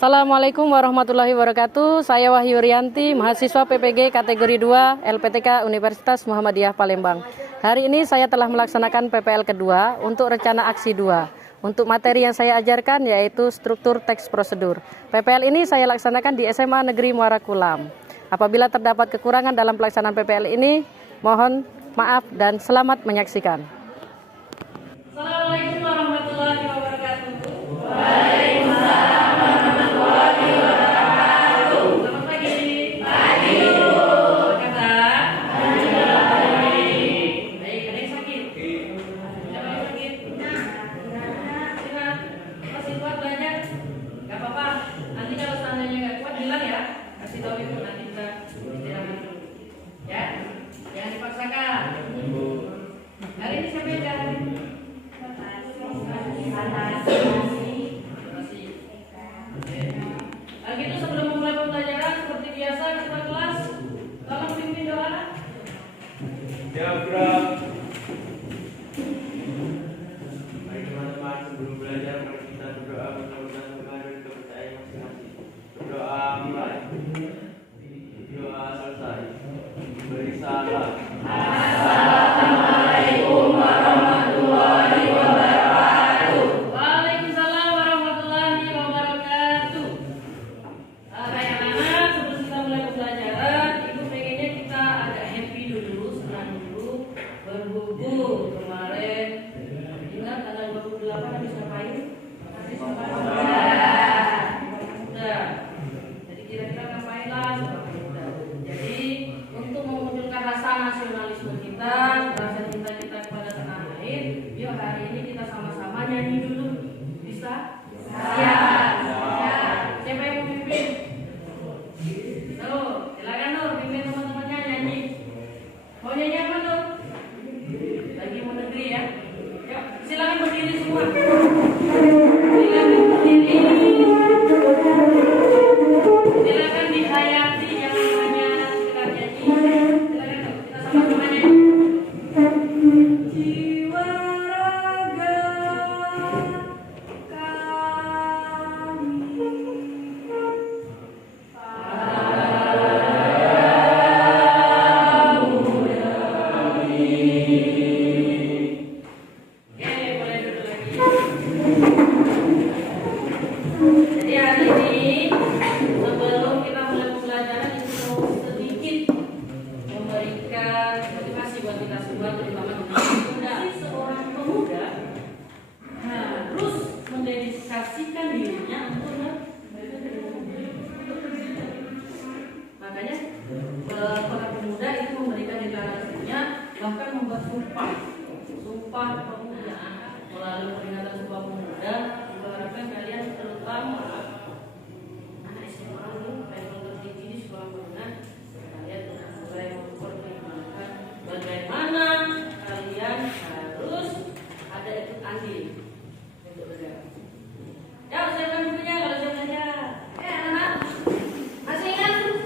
Assalamualaikum warahmatullahi wabarakatuh. Saya Wahyu Rianti, mahasiswa PPG kategori 2 LPTK Universitas Muhammadiyah Palembang. Hari ini saya telah melaksanakan PPL kedua untuk rencana aksi 2. Untuk materi yang saya ajarkan yaitu struktur teks prosedur. PPL ini saya laksanakan di SMA Negeri Muara Kulam. Apabila terdapat kekurangan dalam pelaksanaan PPL ini, mohon maaf dan selamat menyaksikan. Assalamualaikum warahmatullahi wabarakatuh. Selamat pagi. Apa kabar? Baik, ada yang sakit? Siapa yang sakit? Sehat? Masih kuat belajar? Gak apa-apa. Nanti kalau seandainya gak kuat bilang ya. Kasih tahu ibu, nanti kita istirahat dulu. Ya? Jangan dipaksakan. Hari ini siapa yang jalan? Lagi itu sebelum memulai pembelajaran seperti biasa ketua kelas tolong pimpin doa. Diagram. Baik teman-teman, sebelum belajar mari kita berdoa mudah-mudahan mengandung kepercayaan masing-masing. Berdoa mulai. Doa selesai. Beri salam. Assalamualaikum warahmatullahi wabarakatuh. Waalaikumsalam warahmatullahi wabarakatuh. Anak-anak, sebelum kita mulai pembelajaran, ibu pengennya kita agak happy dulu, senang dulu. Berhubung kemarin ingat tanggal 28 habis ngapain? Habis Pemuda. Jadi kira-kira ngapain lah Sumpah Pemuda. Jadi untuk memunculkan rasa nasionalisme kita, rasa cinta kita kepada tanah air, yuk hari ini kita sama-sama nyanyi dulu. Bisa? Ya. Siapa yang mau pimpin? Tuh, silakan Nur, pimpin teman-temannya nyanyi. Mau nyanyi apa tuh? Lagi mau negeri ya. Yuk, silakan berdiri semua. Silakan berdiri. Silakan dihayati, jangan hanya sekedar nyanyi. Silakan Nur, kita sama-sama nyanyi. Jiwa raga Oke, boleh duduk lagi. Jadi hari ini sebelum kita mulai pembelajaran itu mau sedikit memberikan motivasi buat kita semua, terutama untuk pemuda. Seorang pemuda harus mendedikasikan dirinya untuk makanya para pemuda itu memberikan deklarasinya, bahkan membuat sumpah pemuda melalui peringatan sumpah pemuda. Diharapkan kalian terutama anak SMA ini level tertinggi di sekolah pemuda, kalian mulai mempertimbangkan bagaimana kalian harus ada ikut andil untuk negara. Ya, siapkan bukunya kalau siap belajar. Anak-anak masih ingat?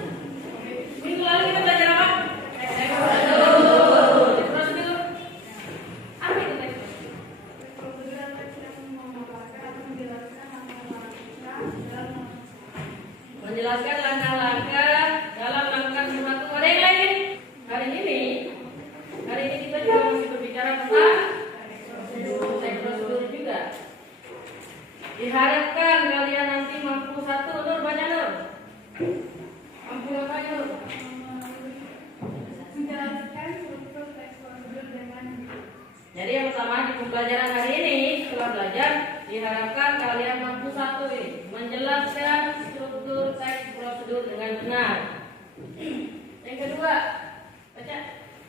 Minggu lalu kita belajar apa? Teks prosedur. Apa itu teks prosedur? Menjelaskan langkah-langkah dalam melakukan sesuatu. Ada yang lain? Hari ini kita juga masih berbicara tentang teks prosedur juga. Diharapkan kalian nanti mampu satu, Nur, baca Nur. Mampu apa Nur? Menjelaskan struktur teks prosedur dengan Jadi yang pertama di pembelajaran hari ini setelah belajar diharapkan kalian mampu satu ini, menjelaskan struktur teks prosedur dengan benar. Yang kedua, baca.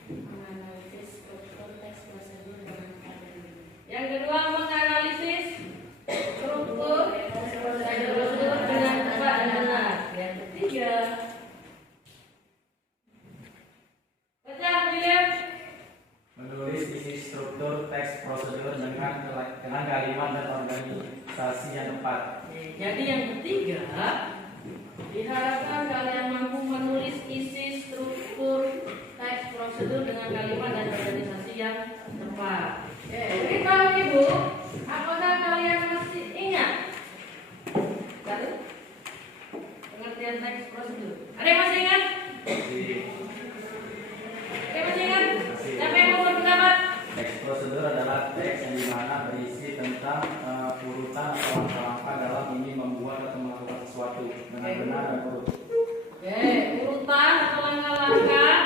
menganalisis struktur teks prosedur dengan adil. Yang kedua, menganalisis struktur teks prosedur dengan tepat dan benar. Yang ketiga, baca William. Menulis isi struktur teks prosedur dengan kalimat dan organisasi yang tepat. Jadi yang ketiga, diharapkan kalian mampu menulis isi struktur teks prosedur dengan kalimat dan organisasi yang tepat. Oke, tahu Ibu, apakah kalian masih ingat? Satu, pengertian teks prosedur. Ada yang masih ingat? Oke, masih ingat? Siapa yang mau berpendapat? Teks prosedur adalah teks yang dimana berisi tentang urutan atau langkah-langkah dalam ingin membuat atau melakukan sesuatu dengan benar dan urut. Oke, urutan atau langkah-langkah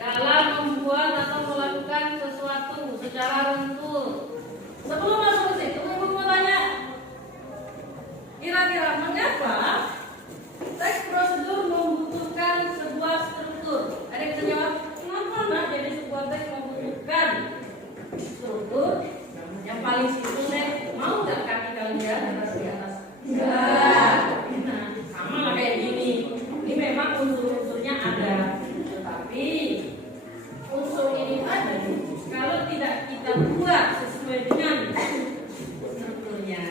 dalam membuat atau melakukan sesuatu secara runtuh. Sebelum masuk ke situ, ibu mau tanya, kira-kira mengapa teks prosedur membutuhkan sebuah struktur? Ada yang bisa jawab? Kenapa nak jadi sebuah teks membutuhkan struktur? Yang paling simpel deh, mau nggak kaki kalian atas di atas? Enggak. Nah, sama lah kayak gini. Ini memang unsur-unsurnya ada, tetapi unsur ini tadi kalau tidak kita buat sesuai dengan strukturnya,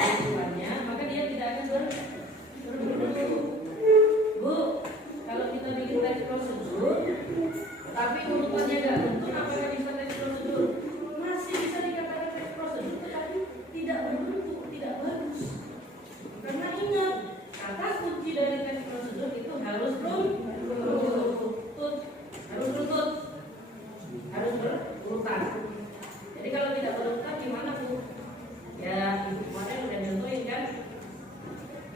tujuannya, maka dia tidak akan berbentuk. Bu, kalau kita bikin teks prosedur, tapi urutannya nggak bentuk, apakah bisa teks prosedur? Masih bisa dikatakan teks prosedur, tetapi tidak berbentuk, tidak bagus. Karena ingat, kata kunci dari teks prosedur itu harus harus berurutan. Jadi kalau tidak berurutan gimana Bu? Ya ibu kemarin udah nentuin kan,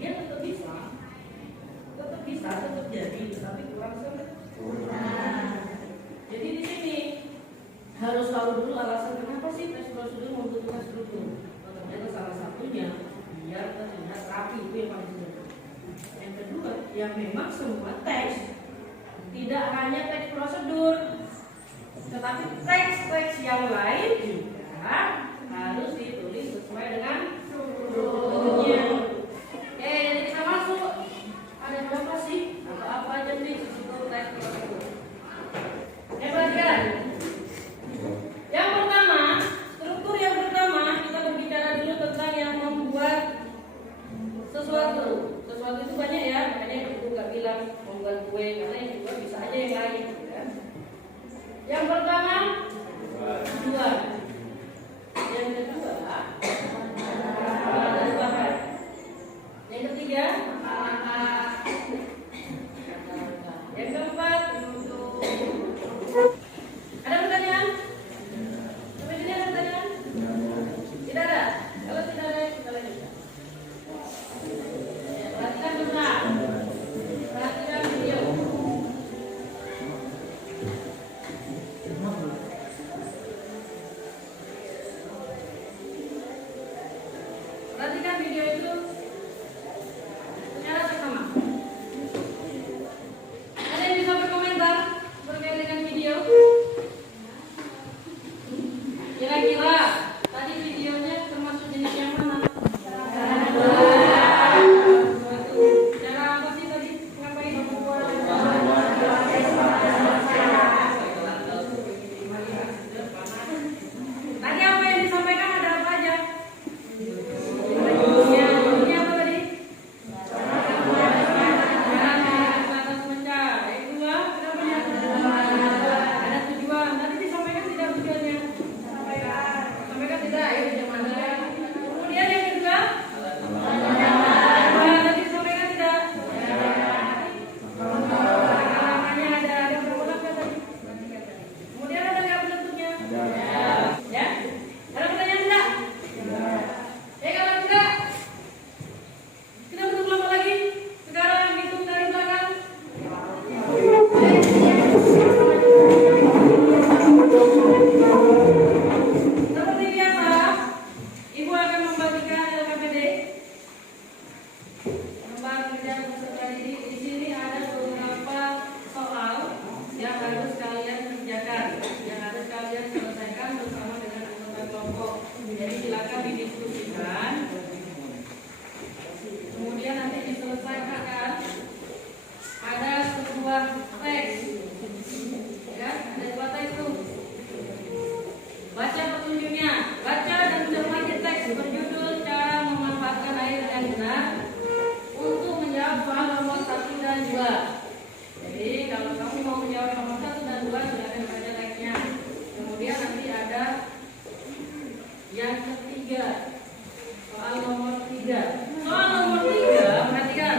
dia tetap bisa, tetap jadi, tapi kurang sempurna. Jadi di sini harus tahu dulu alasan kenapa sih teks prosedur membutuhkan struktur. Ternyata salah satunya biar terlihat rapi, itu yang paling penting. Yang kedua, ya memang semua teks tidak hanya teks prosedur, tetapi teks-teks yang lain juga harus ditulis sesuai dengan strukturnya. Oke, jadi kita masuk. Ada berapa sih? Atau apa aja nih struktur teks prosedur? Perhatikan. Yang pertama, struktur yang pertama kita berbicara dulu tentang yang membuat sesuatu. Sesuatu itu banyak ya, makanya ibu nggak bilang membuat kue karena yang juga bisa aja yang lain. Ya. Yang pertama, dua. Yang kedua, bahan. Yang ketiga, yang keempat, ada pertanyaan? Sampai sini ada pertanyaan? Tidak ada. Kalau tidak ada, kita lanjutkan. Perhatikan benar. Perhatikan video. Perhatikan video itu secara seksama. Ada yang bisa berkomentar terkait dengan video? Kira-kira tadi videonya termasuk jenis yang mana? Cara apa sih tadi? Ngapain? Tadi apa yang disampaikan ada apa aja? Ini apa tadi? Atas mencah. Yang kedua, kenapa ya? Ada tujuan. Tadi disampaikan tidak tujuannya? Sampaikan tidak, ya yang mana? Kemudian yang kedua, tadi disampaikan tidak? Namanya ada berapa tadi? Kemudian ada nggak bentuknya? Ya? Ada pertanyaan tidak? Kalau tidak, kita bentuk lama lagi. Sekarang hitung dari belakang. Seperti biasa, Ibu akan membagikan LKPD, lembar kerja peserta didik. Di sini ada beberapa soal yang harus kalian kerjakan, yang harus kalian selesaikan bersama dengan anggota kelompok. Jadi silakan didiskusikan. Kemudian nanti diselesaikan. Ada sebuah teks, ya, ada dua teks tuh. Baca petunjuknya, baca dan cermati teks berjudul cara memanfaatkan air yang benar untuk menjawab soal nomor 1 dan 2. Jadi kalau kamu mau menjawab nomor 1 dan 2 silakan baca teksnya. Kemudian nanti ada yang ketiga, soal nomor 3. Soal nomor 3, perhatikan.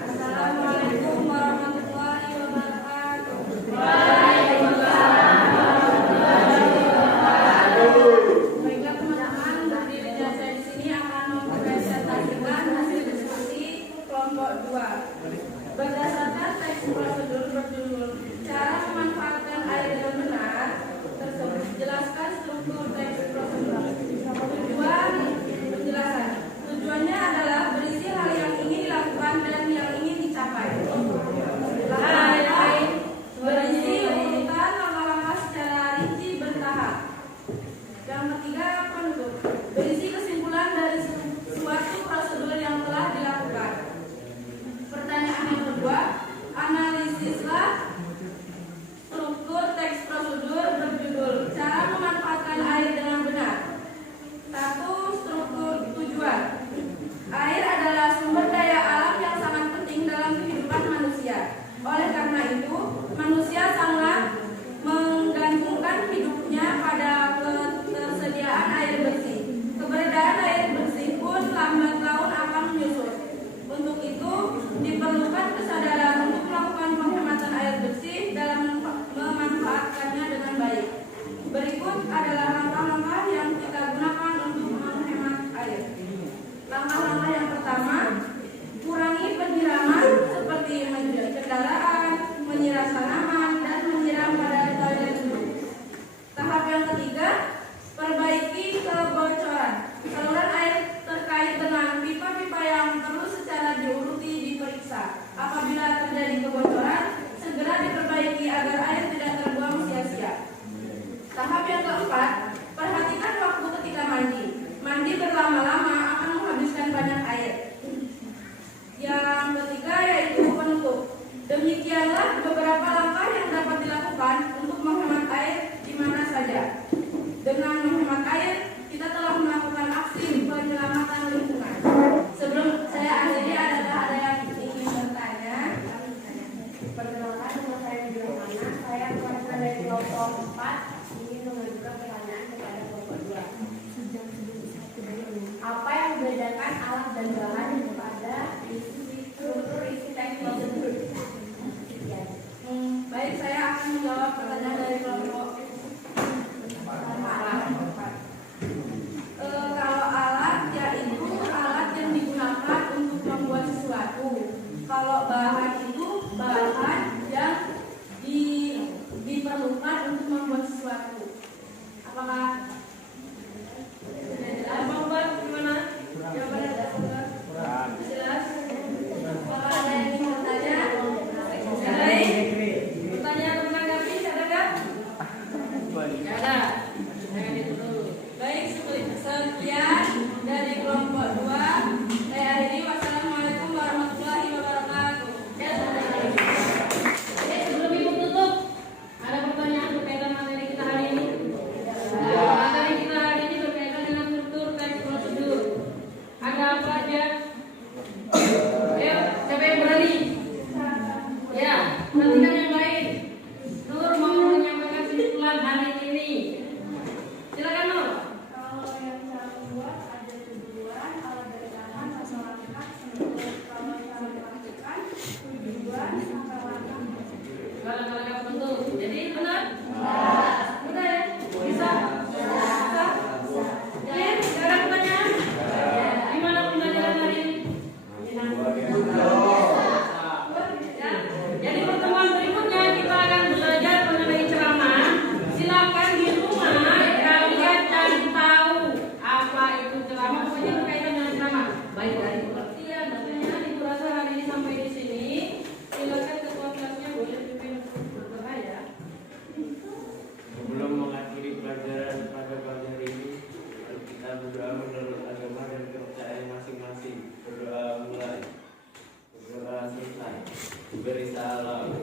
Assalamualaikum warahmatullahi wabarakatuh. Baiklah teman-teman, berdiri dan saya di sini akan mempresentasikan hasil diskusi kelompok 2. Berdasarkan teks prosedur berjudul Cara Memanfaatkan Air dengan Benar tersebut, jelaskan struktur teks prosedur. Tujuan penjelasan. Tujuannya adalah berisi hal yang ingin dilakukan dan yang ingin dicapai. Berisi urutan langkah-langkah secara rinci bertahap. Yang ketiga, penutup. Berisi kesimpulan dari suatu prosedur yang telah dilakukan. Pertanyaan yang kedua, analisislah struktur teks prosedur berjudul Cara Memanfaatkan Air dengan Benar. 1. Struktur tujuan. Air adalah sumber daya alam yang sangat penting dalam kehidupan manusia. Oleh karena itu, manusia sangat menggantungkan hidupnya pada ketersediaan air bersih. Keberadaan air bersih pun lambat laun akan menyusut. Untuk itu, diperlukan kesadaran untuk melakukan penghematan air bersih dalam memanfaatkannya dengan baik. Berikut adalah langkah-langkah yang kita gunakan untuk menghemat air. Langkah-langkah yang pertama, kurangi penyiraman seperti mencuci kendaraan, menyiram tanaman, dan menyiram pada toilet dulu. Tahap yang ketiga, perbaiki kebocoran. Saluran air terkait dengan pipa-pipa yang perlu secara diuruti diperiksa. Apabila terjadi kebocoran, segera diperbaiki agar air tidak terbuang sia-sia. Tahap yang keempat, perhatikan waktu ketika mandi. Mandi berlama-lama akan menghabiskan banyak air. Yang ketiga yaitu penutup. Demikianlah beberapa langkah yang dapat dilakukan untuk menghemat air di mana saja. Dengan menghemat air, kita telah melakukan aksi penyelamatan lingkungan. Sebelum saya akhiri, adakah ada yang ingin bertanya? Perkenalkan, nama saya Bidul Mana. Saya keluarga dari kelompok 4 ingin mengajukan pertanyaan kepada kelompok 2. Apa yang membedakan alat dan bahan pada struktur isi teks prosedur? Baik, saya akan menjawab pertanyaan dari kelompok 4. Kalau alat, yaitu alat yang digunakan untuk membuat sesuatu. Kalau bahan itu bahan yang diperlukan untuk membuat sesuatu. Apakah sudah jelas? Bang, gimana? Jawabannya jelas? Apakah ada yang ingin bertanya? Baik. Pertanyaan menanggapi ada nggak? Tidak ada. Jangan itu dulu. Baik, sekian dari kelompok 2. Saya akhiri. Wassalamualaikum warahmatullahi wabarakatuh. Sebelum ibu tutup, ada pertanyaan berkaitan materi kita hari ini. Materi kita hari ini berkaitan dengan struktur teks prosedur. Ada apa aja? Ayo, siapa yang berani? Ya, perhatikan yang lain. Nur mau menyampaikan kesimpulan hari ini. Silakan Nur. Kalau yang cara membuat ada tujuan, alat dari tangan, masalah langkah, kalau cara melakukan tujuan sampai langkah. Langkah-langkah tertentu. Jadi benar? Benar ya? Bisa? Bisa? Clear? Tidak ada pertanyaan? Gimana pembelajaran hari ini? Ya. Jadi pertemuan berikutnya kita akan belajar mengenai ceramah. Silakan di rumah kalian cari tahu apa itu ceramah. Pokoknya berkaitan dengan ceramah. Baik dari pengertian, datanya Ibu rasa hari ini sampai di sini. Silakan ketua kelasnya boleh pimpin berdoa ya. Sebelum mengakhiri pelajaran pada pagi hari ini, mari kita berdoa menurut agama dan kepercayaan masing-masing. Berdoa mulai, berdoa selesai. Beri salam.